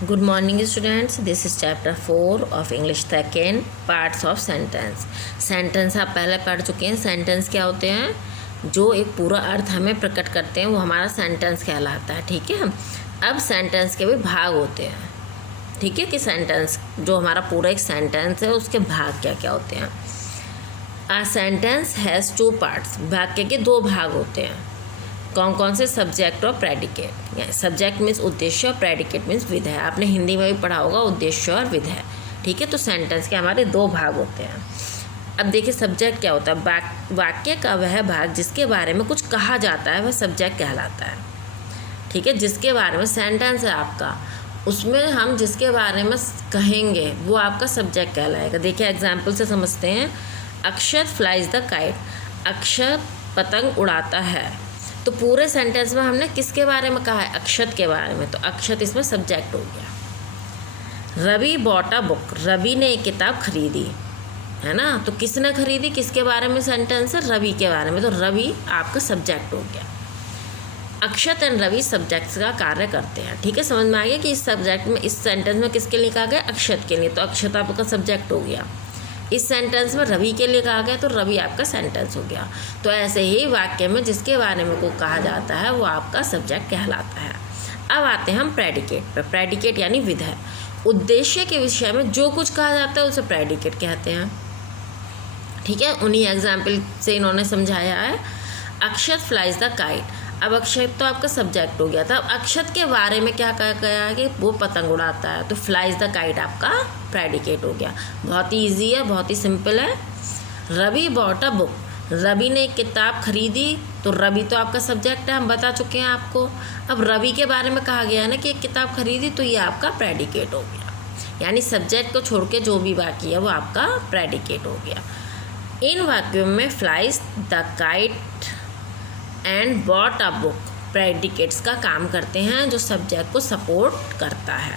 Good morning students, this is chapter 4 of English second parts of sentence. Sentence आप पहले पढ़ चुके हैं। सेंटेंस क्या होते हैं? जो एक पूरा अर्थ हमें प्रकट करते हैं वो हमारा सेंटेंस कहलाता है। ठीक है, अब सेंटेंस के भी भाग होते हैं। ठीक है, कि सेंटेंस जो हमारा पूरा एक सेंटेंस है उसके भाग क्या क्या होते हैं। आ सेंटेंस हैज़ टू पार्ट्स, वाक्य के दो भाग होते हैं। कौन कौन से? सब्जेक्ट और प्रेडिकेट। सब्जेक्ट मीन्स उद्देश्य और प्रेडिकेट मीन्स विधेय। आपने हिंदी में भी पढ़ा होगा उद्देश्य और विधेय। ठीक है, तो सेंटेंस के हमारे दो भाग होते हैं। अब देखिए सब्जेक्ट क्या होता है? वाक्य का वह भाग जिसके बारे में कुछ कहा जाता है वह सब्जेक्ट कहलाता है। ठीक है, जिसके बारे में सेंटेंस है आपका, उसमें हम जिसके बारे में कहेंगे वो आपका सब्जेक्ट कहलाएगा। देखिए एग्जाम्पल से समझते हैं। अक्षत फ्लाइज द काइट, अक्षत पतंग उड़ाता है। तो पूरे सेंटेंस में हमने किसके बारे में कहा है? अक्षत के बारे में, तो अक्षत इसमें सब्जेक्ट हो गया। Ravi bought a book, Ravi ने एक किताब खरीदी, है ना। तो किसने खरीदी, किसके बारे में सेंटेंस है? रवि के बारे में, तो रवि आपका सब्जेक्ट हो गया। अक्षत एंड रवि सब्जेक्ट्स का कार्य करते हैं। ठीक है, समझ में आ गया कि इस सब्जेक्ट में, इस सेंटेंस में किसके लिए कहा गया? अक्षत के लिए, तो अक्षत आपका सब्जेक्ट हो गया। इस सेंटेंस में रवि के लिए कहा गया तो रवि आपका सेंटेंस हो गया। तो ऐसे ही वाक्य में जिसके बारे में को कहा जाता है वो आपका सब्जेक्ट कहलाता है। अब आते हैं हम प्रेडिकेट पर। प्रेडिकेट यानी विधेय। उद्देश्य के विषय में जो कुछ कहा जाता है उसे प्रेडिकेट कहते हैं। ठीक है, उन्हीं एग्जाम्पल से इन्होंने समझाया है। अक्षत फ्लाइज द काइट, अब अक्षत तो आपका सब्जेक्ट हो गया था। अब अक्षत के बारे में क्या कहा गया है कि वो पतंग उड़ाता है, तो फ्लाइज द काइट आपका प्रेडिकेट हो गया। बहुत ही ईजी है, बहुत ही सिंपल है। Ravi bought a book, Ravi ने एक किताब खरीदी, तो रवि तो आपका सब्जेक्ट है, हम बता चुके हैं आपको। अब रवि के बारे में कहा गया है ना कि एक किताब खरीदी, तो ये आपका प्रेडिकेट हो गया। यानी सब्जेक्ट को छोड़ के जो भी बाकी है वो आपका प्रेडिकेट हो गया। इन वाक्यों में flies the kite and bought a book predicates का काम करते हैं जो सब्जेक्ट को सपोर्ट करता है।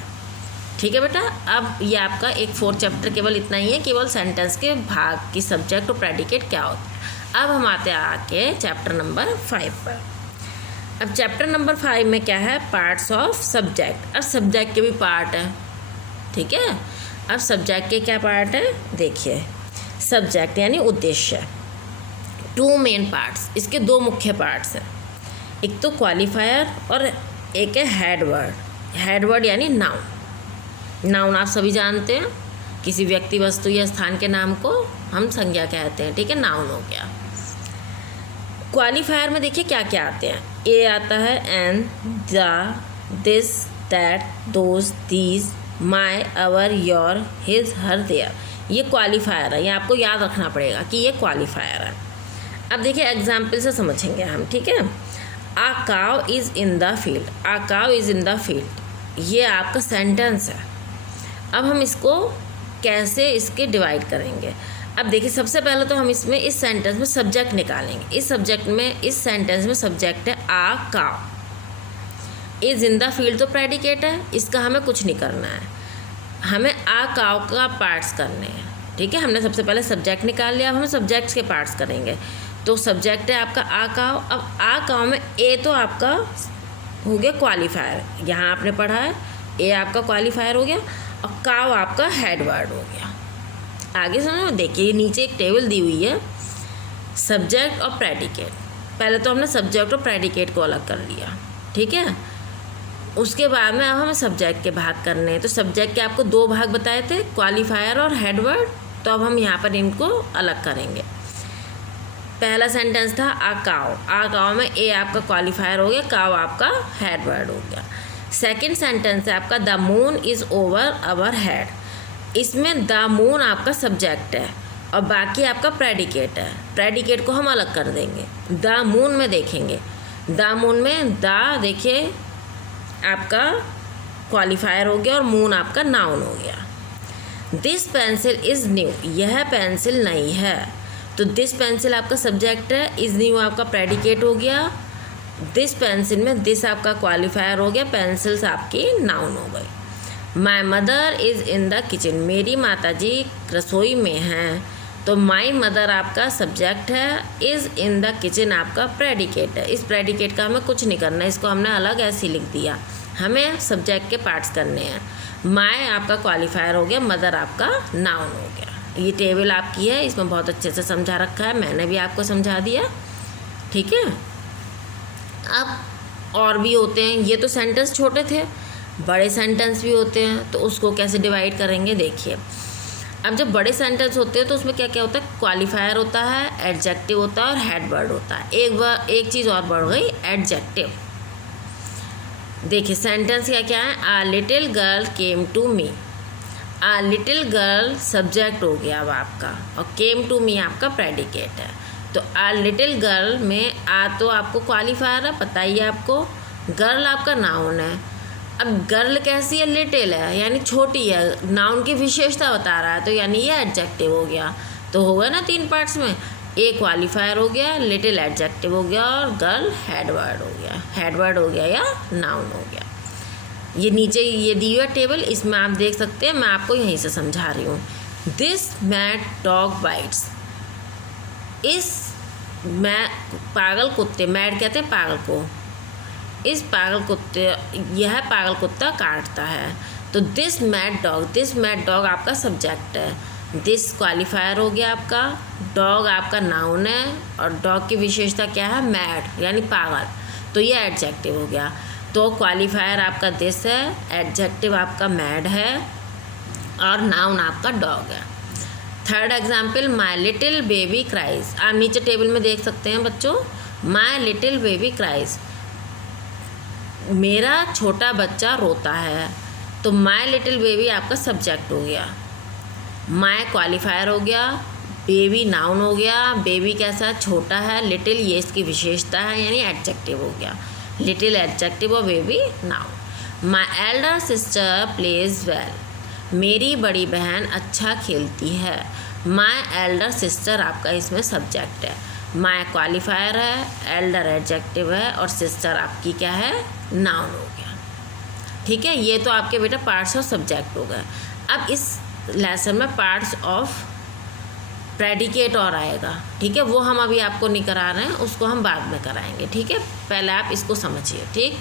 ठीक है बेटा, अब ये आपका एक 4 चैप्टर केवल इतना ही है, केवल सेंटेंस के भाग की सब्जेक्ट और प्रेडिकेट क्या होता है। अब हम आते हैं आके चैप्टर नंबर 5 पर। अब चैप्टर नंबर 5 में क्या है? Parts of subject. अब सब्जेक्ट के भी पार्ट है। ठीक है, अब सब्जेक्ट के क्या पार्ट है? देखिए सब्जेक्ट यानी उद्देश्य, 2 मेन पार्ट्स, इसके 2 मुख्य पार्ट्स हैं। एक तो क्वालिफायर और एक है हेड वर्ड। हेड वर्ड यानी नाउन। नाउन आप सभी जानते हैं, किसी व्यक्ति वस्तु या स्थान के नाम को हम संज्ञा कहते हैं। ठीक है, नाउन हो गया। क्वालिफायर में देखिए क्या क्या आते हैं। ए आता है an, the, this, that, those, these, my, our, your, his, her, their, ये क्वालिफायर है। ये आपको याद रखना पड़ेगा कि ये क्वालिफायर है। अब देखिए एग्जाम्पल से समझेंगे हम। ठीक है, आ काव इज़ इन द फील्ड, आ काव इज़ इन द फील्ड, ये आपका सेंटेंस है। अब हम इसको कैसे इसके डिवाइड करेंगे? अब देखिए सबसे पहले तो हम इसमें इस सेंटेंस में सब्जेक्ट निकालेंगे। इस सब्जेक्ट में, इस सेंटेंस में सब्जेक्ट है आ काव। इज़ इन द फील्ड तो प्रेडिकेट है, इसका हमें कुछ नहीं करना है, हमें आ काव का पार्ट्स करने हैं। ठीक है, हमने सबसे पहले सब्जेक्ट निकाल लिया, अब हम सब्जेक्ट्स के पार्ट्स करेंगे। तो सब्जेक्ट है आपका आ काव। अब आ काव में ए तो आपका हो गया क्वालिफायर, यहाँ आपने पढ़ा है, ए आपका क्वालिफायर हो गया और काव आपका हेड वर्ड हो गया। आगे समझो, देखिए नीचे एक टेबल दी हुई है, सब्जेक्ट और प्रेडिकेट। पहले तो हमने सब्जेक्ट और प्रेडिकेट को अलग कर लिया। ठीक है, उसके बाद में अब हमें सब्जेक्ट के भाग करने हैं। तो सब्जेक्ट के आपको 2 भाग बताए थे, क्वालिफायर और हेड वर्ड। तो अब हम यहाँ पर इनको अलग करेंगे। पहला सेंटेंस था आ काव, आ काव में ए आपका क्वालिफायर हो गया, काव आपका हेड वर्ड हो गया। सेकंड सेंटेंस है आपका the moon is over our head, इसमें द मून आपका सब्जेक्ट है और बाकी आपका प्रेडिकेट है। प्रेडिकेट को हम अलग कर देंगे। द मून में देखेंगे, द मून में द देखिए आपका क्वालिफायर हो गया और मून आपका नाउन हो गया। दिस पेंसिल इज़ न्यू, यह पेंसिल नई है, तो दिस पेंसिल आपका सब्जेक्ट है, इज़ न्यू आपका प्रेडिकेट हो गया। दिस पेंसिल में दिस आपका क्वालिफायर हो गया, पेंसिल्स आपकी नाउन हो गई। My mother is in the kitchen, मेरी माताजी रसोई में हैं, तो माई मदर आपका सब्जेक्ट है, इज़ इन द किचन आपका प्रेडिकेट है। इस प्रेडिकेट का हमें कुछ नहीं करना है, इसको हमने अलग ऐसे लिख दिया। हमें सब्जेक्ट के पार्ट्स करने हैं। माय आपका क्वालिफायर हो गया, मदर आपका नाउन हो गया। ये टेबल आपकी है, इसमें बहुत अच्छे से समझा रखा है, मैंने भी आपको समझा दिया, ठीक है। अब और भी होते हैं, ये तो सेंटेंस छोटे थे, बड़े सेंटेंस भी होते हैं, तो उसको कैसे डिवाइड करेंगे देखिए। अब जब बड़े सेंटेंस होते हैं तो उसमें क्या क्या होता है, क्वालिफायर होता है, एडजेक्टिव होता है और हेड वर्ड होता है। एक चीज़ और बढ़ गई, एडजेक्टिव। देखिए सेंटेंस क्या क्या है, a little girl came to me. A little girl subject हो गया अब आपका, और केम टू मी आपका प्रेडिकेट है। तो आ लिटिल गर्ल में आ तो आपको क्वालिफायर है, पता ही है आपको, गर्ल आपका नाउन है। अब गर्ल कैसी है, लिटिल है यानी छोटी है, नाउन की विशेषता बता रहा है, तो यानी ये एडजेक्टिव हो गया। तो होगा ना 3 पार्ट्स में, एक क्वालिफायर हो गया, लिटिल एडजेक्टिव हो गया और गर्ल हेड वर्ड हो गया। हेड वर्ड हो गया या नाउन हो गया। ये नीचे ये दी हुआ टेबल, इसमें आप देख सकते हैं, मैं आपको यहीं से समझा रही हूँ। This mad dog bytes. इस पागल कुत्ते, मैड कहते हैं पागल को, इस पागल कुत्ते, यह पागल कुत्ता काटता है। तो दिस मैड डॉग आपका सब्जेक्ट है, दिस क्वालिफायर हो गया आपका, डॉग आपका नाउन है और डॉग की विशेषता क्या है, मैड यानी पागल, तो ये एडजेक्टिव हो गया। तो क्वालिफायर आपका दिस है, एडजेक्टिव आपका मैड है और नाउन आपका डॉग है। Third example, my little baby cries. आप नीचे टेबल में देख सकते हैं बच्चों, माई लिटिल बेबी क्राइज, मेरा छोटा बच्चा रोता है। तो माई लिटिल बेबी आपका सब्जेक्ट हो गया, माई क्वालिफायर हो गया, बेबी नाउन हो गया, बेबी कैसा छोटा है, लिटिल ये इसकी विशेषता है यानी एडजेक्टिव हो गया, लिटिल एडजेक्टिव और baby noun. My elder sister pledge well, मेरी बड़ी बहन अच्छा खेलती है। माई एल्डर सिस्टर आपका इसमें सब्जेक्ट है, माई क्वालिफायर है, एल्डर एडजेक्टिव है और सिस्टर आपकी क्या है, नाउन हो गया। ठीक है, ये तो आपके बेटा पार्ट्स ऑफ सब्जेक्ट हो गए। अब इस लेसन में पार्ट्स ऑफ प्रेडिकेट और आएगा, ठीक है, वो हम अभी आपको नहीं करा रहे हैं, उसको हम बाद में कराएंगे। ठीक है, पहले आप इसको समझिए। ठीक।